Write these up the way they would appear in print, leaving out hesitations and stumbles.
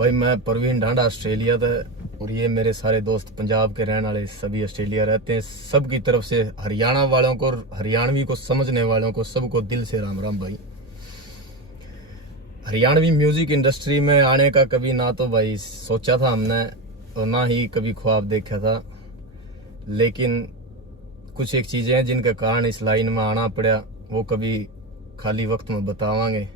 भाई मैं परवीन ढांडा ऑस्ट्रेलिया था और ये मेरे सारे दोस्त पंजाब के रहने वाले सभी ऑस्ट्रेलिया रहते हैं। सब की तरफ से हरियाणा वालों को और हरियाणवी को समझने वालों को सबको दिल से राम राम भाई। हरियाणवी म्यूजिक इंडस्ट्री में आने का कभी ना तो भाई सोचा था हमने और ना ही कभी ख्वाब देखा था, लेकिन कुछ एक चीजें हैं जिनके कारण इस लाइन में आना पड़ा, वो कभी खाली वक्त में बतावांगे।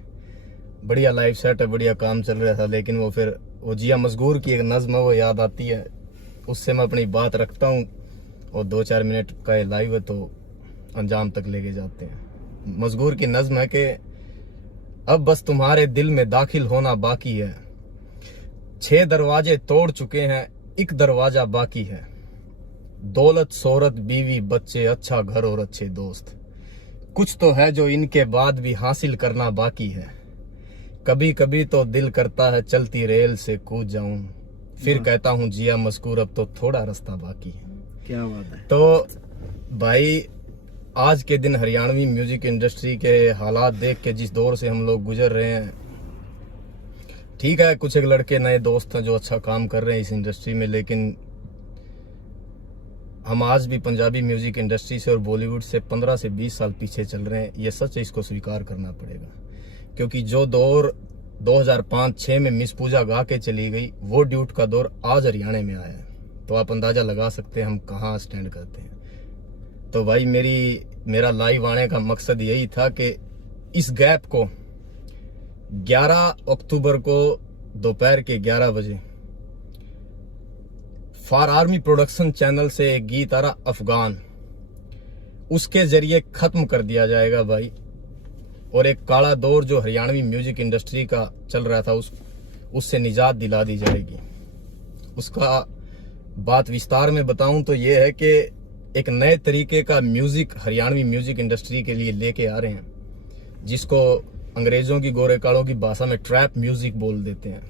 बढ़िया लाइफ सेट है, बढ़िया काम चल रहा था, लेकिन वो फिर वो जिया मजगूर की एक नज्म है वो याद आती है, उससे मैं अपनी बात रखता हूँ और 2-4 मिनट का लाइव है तो अंजाम तक लेके जाते हैं। मजगूर की नज्म है कि अब बस तुम्हारे दिल में दाखिल होना बाकी है, 6 दरवाजे तोड़ चुके हैं, 1 दरवाजा बाकी है, दौलत शोहरत बीवी बच्चे अच्छा घर और अच्छे दोस्त, कुछ तो है जो इनके बाद भी हासिल करना बाकी है, कभी कभी तो दिल करता है चलती रेल से कूद जाऊं, फिर कहता हूं जिया मस्कूर अब तो थोड़ा रास्ता बाकी है। क्या बात है। तो भाई आज के दिन हरियाणवी म्यूजिक इंडस्ट्री के हालात देख के जिस दौर से हम लोग गुजर रहे हैं, ठीक है कुछ एक लड़के नए दोस्त हैं जो अच्छा काम कर रहे हैं इस इंडस्ट्री में, लेकिन हम आज भी पंजाबी म्यूजिक इंडस्ट्री से और बॉलीवुड से 15 से 20 साल पीछे चल रहे हैं। ये सच है, इसको स्वीकार करना पड़ेगा, क्योंकि जो दौर 2005-06 में मिस पूजा गा के चली गई, वो ड्यूट का दौर आज हरियाणा में आया है। तो आप अंदाजा लगा सकते हैं हम कहाँ स्टैंड करते हैं। तो भाई मेरा लाइव आने का मकसद यही था कि इस गैप को 11 अक्टूबर को दोपहर के 11 बजे फॉर आर्मी प्रोडक्शन चैनल से एक गीत आ रहा अफगान, उसके जरिए खत्म कर दिया जाएगा भाई, और एक काला दौर जो हरियाणवी म्यूजिक इंडस्ट्री का चल रहा था उससे निजात दिला दी जाएगी। उसका बात विस्तार में बताऊं तो ये है कि एक नए तरीके का म्यूजिक हरियाणवी म्यूजिक इंडस्ट्री के लिए लेके आ रहे हैं, जिसको अंग्रेजों की गोरे कालों की भाषा में ट्रैप म्यूजिक बोल देते हैं।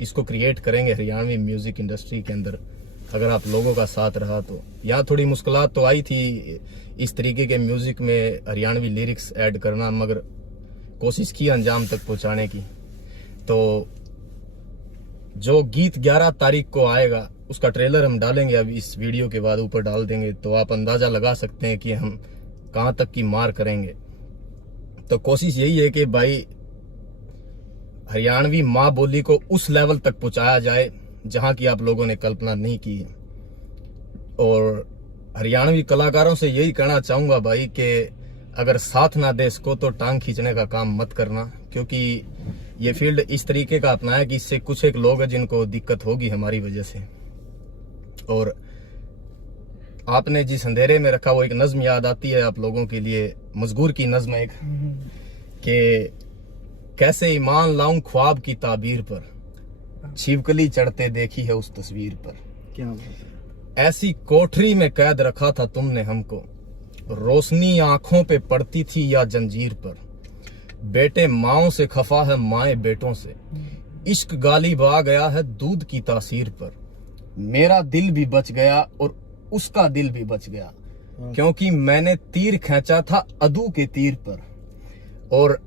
इसको क्रिएट करेंगे हरियाणवी म्यूजिक इंडस्ट्री के अंदर, अगर आप लोगों का साथ रहा तो। यहाँ थोड़ी मुश्किलात तो आई थी इस तरीके के म्यूजिक में हरियाणवी लिरिक्स ऐड करना, मगर कोशिश की अंजाम तक पहुंचाने की। तो जो गीत 11 तारीख को आएगा उसका ट्रेलर हम डालेंगे, अभी इस वीडियो के बाद ऊपर डाल देंगे, तो आप अंदाजा लगा सकते हैं कि हम कहां तक की मार करेंगे। तो कोशिश यही है कि भाई हरियाणवी माँ बोली को उस लेवल तक पहुंचाया जाए जहां की आप लोगों ने कल्पना नहीं की है। और हरियाणवी कलाकारों से यही कहना चाहूंगा भाई कि अगर साथ ना दे इसको तो टांग खींचने का काम मत करना, क्योंकि ये फील्ड इस तरीके का अपनाया कि इससे कुछ एक लोग हैं जिनको दिक्कत होगी हमारी वजह से। और आपने जिस अंधेरे में रखा वो एक नज्म याद आती है आप लोगों के लिए, मजगूर की नज्म एक, कि कैसे ईमान लाऊं ख्वाब की ताबीर पर, छिपकली चढ़ते देखी है उस तस्वीर पर। क्या बात है। ऐसी कोठरी में कैद रखा था तुमने हमको, रोशनी आंखों पे पड़ती थी या जंजीर पर, बेटे माओ से खफा है माए बेटों से, इश्क गालिब आ गया है दूध की तासीर पर, मेरा दिल भी बच गया और उसका दिल भी बच गया, क्योंकि मैंने तीर खींचा था अदू के तीर पर, और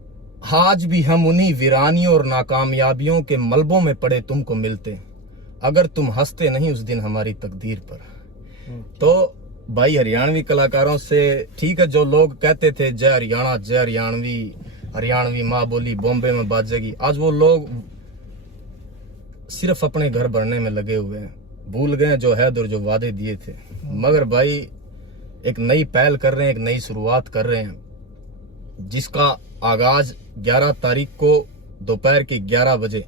आज भी हम उन्हीं वीरानियों और नाकामयाबियों के मलबों में पड़े तुमको मिलते, अगर तुम हंसते नहीं उस दिन हमारी तकदीर पर। तो भाई हरियाणवी कलाकारों से, ठीक है जो लोग कहते थे जय हरियाणा जय हरियाणवी माँ बोली बॉम्बे में बाजेगी, आज वो लोग सिर्फ अपने घर भरने में लगे हुए हैं, भूल गए जो है और जो वादे दिए थे। मगर भाई एक नई पहल कर रहे हैं, एक नई शुरुआत कर रहे हैं, जिसका आगाज 11 तारीख को दोपहर के 11 बजे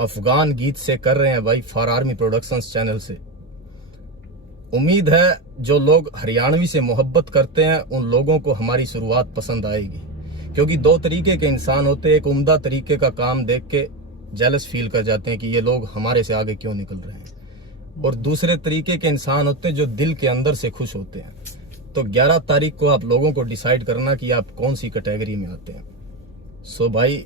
अफगान गीत से कर रहे हैं भाई फॉर आर्मी प्रोडक्शंस चैनल से। उम्मीद है जो लोग हरियाणवी से मोहब्बत करते हैं उन लोगों को हमारी शुरुआत पसंद आएगी, क्योंकि 2 तरीके के इंसान होते हैं, एक उम्दा तरीके का काम देख के जेलस फील कर जाते हैं कि ये लोग हमारे से आगे क्यों निकल रहे हैं, और दूसरे तरीके के इंसान होते हैं जो दिल के अंदर से खुश होते हैं। तो 11 तारीख को आप लोगों को डिसाइड करना कि आप कौन सी कैटेगरी में आते हैं। सो भाई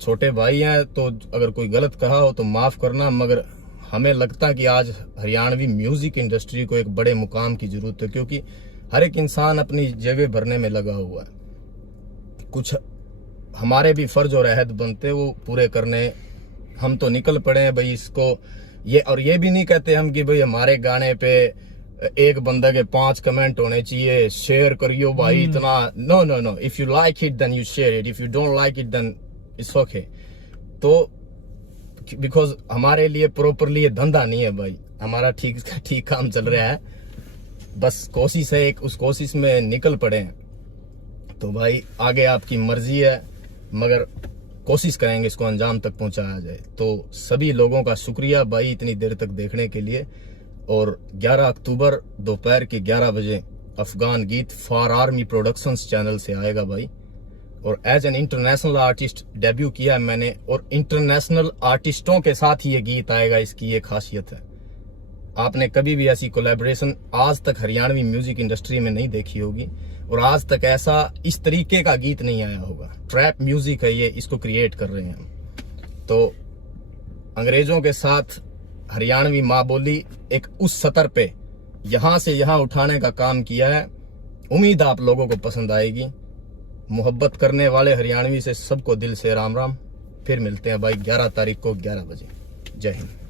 छोटे भाई हैं तो अगर कोई गलत कहा हो तो माफ करना, मगर हमें लगता है कि आज हरियाणवी म्यूजिक इंडस्ट्री को एक बड़े मुकाम की जरूरत है, क्योंकि हर एक इंसान अपनी जेबें भरने में लगा हुआ है। कुछ हमारे भी फर्ज और अहद बनते वो पूरे करने हम तो निकल पड़े हैं भाई इसको, ये भी नहीं कहते हम कि भाई हमारे गाने पे एक बंदा के 5 कमेंट होने चाहिए, शेयर करियो भाई इतना, no no no, if you like it then you share it, if you don't like it then it's okay. तो बिकॉज हमारे लिए प्रॉपरली ये धंधा नहीं है भाई, हमारा ठीक काम चल रहा है, बस कोशिश है एक, उस कोशिश में निकल पड़े हैं। तो भाई आगे आपकी मर्जी है, मगर कोशिश करेंगे इसको अंजाम तक पहुंचाया जाए। तो सभी लोगों का शुक्रिया भाई इतनी देर तक देखने के लिए। और 11 अक्टूबर दोपहर के 11 बजे अफगान गीत फॉर आर्मी प्रोडक्शंस चैनल से आएगा भाई। और as an international artist debut किया है मैंने, और इंटरनेशनल आर्टिस्टों के साथ ही ये गीत आएगा, इसकी ये खासियत है। आपने कभी भी ऐसी कोलैबोरेशन आज तक हरियाणवी म्यूजिक इंडस्ट्री में नहीं देखी होगी, और आज तक ऐसा इस तरीके का गीत नहीं आया होगा। ट्रैप म्यूजिक है ये, इसको क्रिएट कर रहे हैं हम। तो अंग्रेजों के साथ हरियाणवी माँ बोली एक उस सतर पे यहां से यहां उठाने का काम किया है। उम्मीद आप लोगों को पसंद आएगी। मोहब्बत करने वाले हरियाणवी से सबको दिल से राम राम। फिर मिलते हैं भाई 11 तारीख को 11 बजे। जय हिंद।